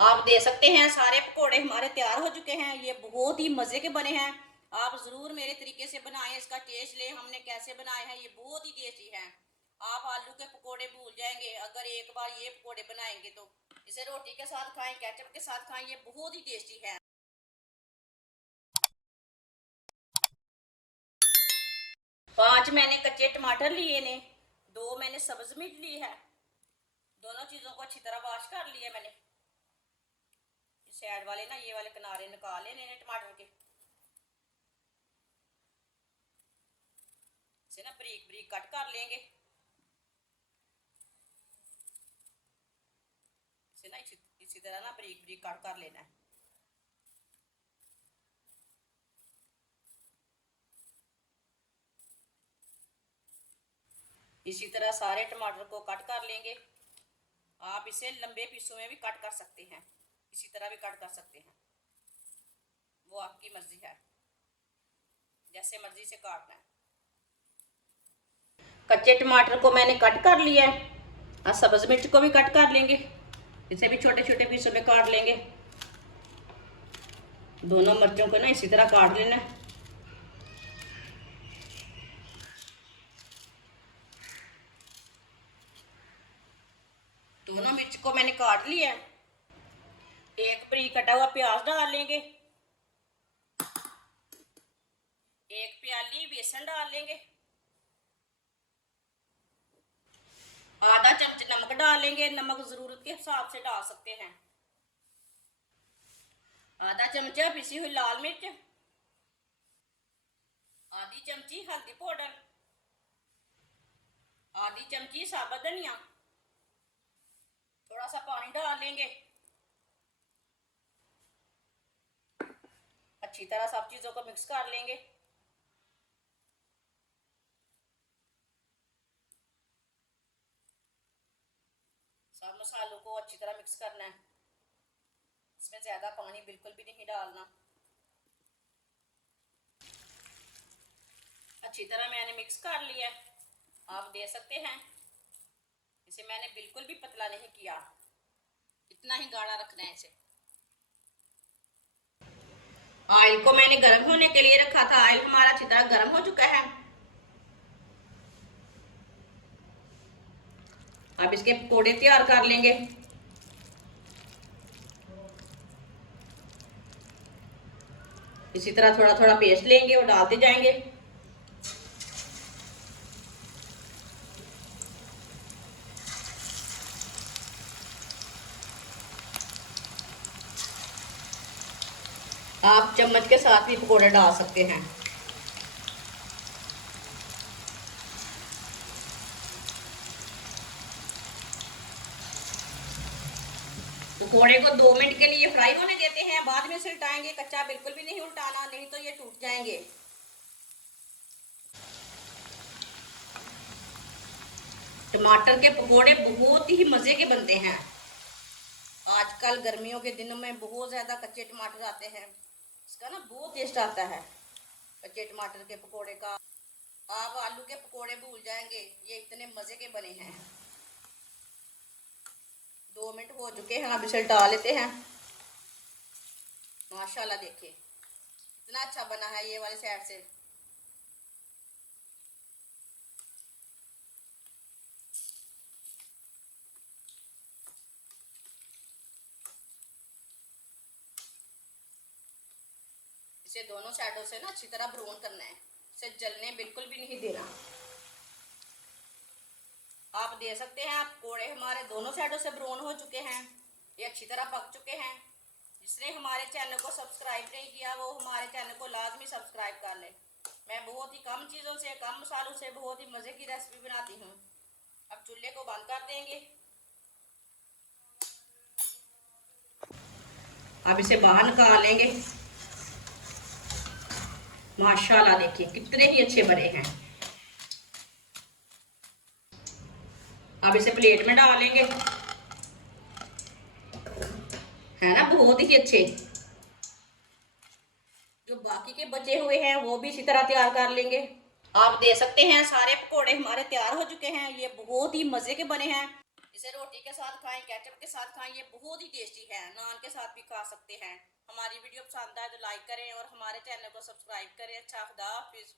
आप दे सकते हैं, सारे पकोड़े हमारे तैयार हो चुके हैं। ये बहुत ही मज़े के बने हैं। आप ज़रूर मेरे तरीके से बनाएं, इसका टेस्ट लें हमने कैसे बनाए हैं। ये बहुत ही टेस्टी हैं। आप आलू के पकोड़े भूल जाएंगे अगर एक बार ये पकोड़े बनाएंगे तो। इसे रोटी के साथ खाएं, केचप के साथ खाएं, ये बहुत ही टेस्टी है। 5 मैंने कच्चे टमाटर लिए ने, 2 मैंने सब्ज मिर्च ली है। दोनों चीज़ों को अच्छी तरह वॉश कर लिया मैंने। साइड वाले ना, ये वाले किनारे निकाल लेने टमाटर के। इसे ना बारीक बारीक कट कर लेंगे। इसे ना इसी तरह ना बारीक बारीक कट कर लेना है। इसी तरह सारे टमाटर को कट कर लेंगे। आप इसे लंबे पीसों में भी कट कर सकते हैं, इसी तरह भी कट कर सकते हैं, वो आपकी मर्जी है, जैसे मर्जी से काटना है। कच्चे टमाटर को मैंने कट कर लिया है। और सब्ज मिर्च को भी कट कर लेंगे, इसे भी छोटे छोटे पीसों में काट लेंगे। दोनों मिर्चों को ना इसी तरह काट लेना है। दोनों मिर्च को मैंने काट लिया है। एक बारीक कटा हुआ प्याज डाल लेंगे। एक प्याली बेसन डाल लेंगे। आधा चम्मच नमक डाल लेंगे। नमक जरूरत के हिसाब से डाल सकते हैं। आधा चमचा पिसी हुई लाल मिर्च, आधी चमची हल्दी पाउडर, आधी चमची साबुत धनिया। थोड़ा सा पानी डाल लेंगे। अच्छी तरह सब चीजों को मिक्स कर लेंगे। सब मसालों को अच्छी तरह मिक्स करना है। इसमें ज्यादा पानी बिल्कुल भी नहीं डालना। अच्छी तरह मैंने मिक्स कर लिया है। आप दे सकते हैं। इसे मैंने बिल्कुल भी पतला नहीं किया, इतना ही गाढ़ा रखना है इसे। ऑयल को मैंने गर्म होने के लिए रखा था। ऑयल हमारा अच्छी तरह गर्म हो चुका है। अब इसके पकोड़े तैयार कर लेंगे। इसी तरह थोड़ा थोड़ा पेस्ट लेंगे और डालते जाएंगे। आप चम्मच के साथ भी पकोड़े डाल सकते हैं। पकोड़े को 2 मिनट के लिए फ्राई होने देते हैं, बाद में से उल्टाएंगे। कच्चा बिल्कुल भी नहीं उल्टाना, नहीं तो ये टूट जाएंगे। टमाटर के पकोड़े बहुत ही मजे के बनते हैं। आजकल गर्मियों के दिनों में बहुत ज्यादा कच्चे टमाटर आते हैं, इसका ना बहुत टेस्ट आता है कच्चे टमाटर के पकोड़े का। आप आलू के पकोड़े भूल जाएंगे, ये इतने मजे के बने हैं। 2 मिनट हो चुके हैं, अब इसे डाल लेते हैं। माशाल्लाह देखिए कितना अच्छा बना है ये वाली साइड से। इसे दोनों साइडों से ना अच्छी तरह ब्राउन करना है, इसे जलने बिल्कुल भी नहीं देना। आप दे सकते हैं। आप पकोड़े हमारे दोनों साइडों से ब्राउन हो चुके हैं, ये अच्छी तरह पक चुके हैं। जिसने हमारे चैनल को सब्सक्राइब नहीं किया वो हमारे चैनल को लाजमी सब्सक्राइब कर ले। मैं बहुत ही कम चीज़ों से, कम मसालों से बहुत ही मज़े की रेसिपी बनाती हूँ। अब चूल्हे को बंद कर देंगे। अब इसे बाहर निकाल लेंगे। माशाल्लाह देखिए कितने ही अच्छे बने हैं। अब इसे प्लेट में डालेंगे, है ना बहुत ही अच्छे। जो बाकी के बचे हुए हैं वो भी इसी तरह तैयार कर लेंगे। आप दे सकते हैं। सारे पकोड़े हमारे तैयार हो चुके हैं, ये बहुत ही मजे के बने हैं। इसे रोटी के साथ खाएं, केचप के साथ खाएं, ये बहुत ही टेस्टी है। नान के साथ भी खा सकते हैं। हमारी वीडियो पसंद आए तो लाइक करें और हमारे चैनल को सब्सक्राइब करें। अच्छा, खुदा हाफिज।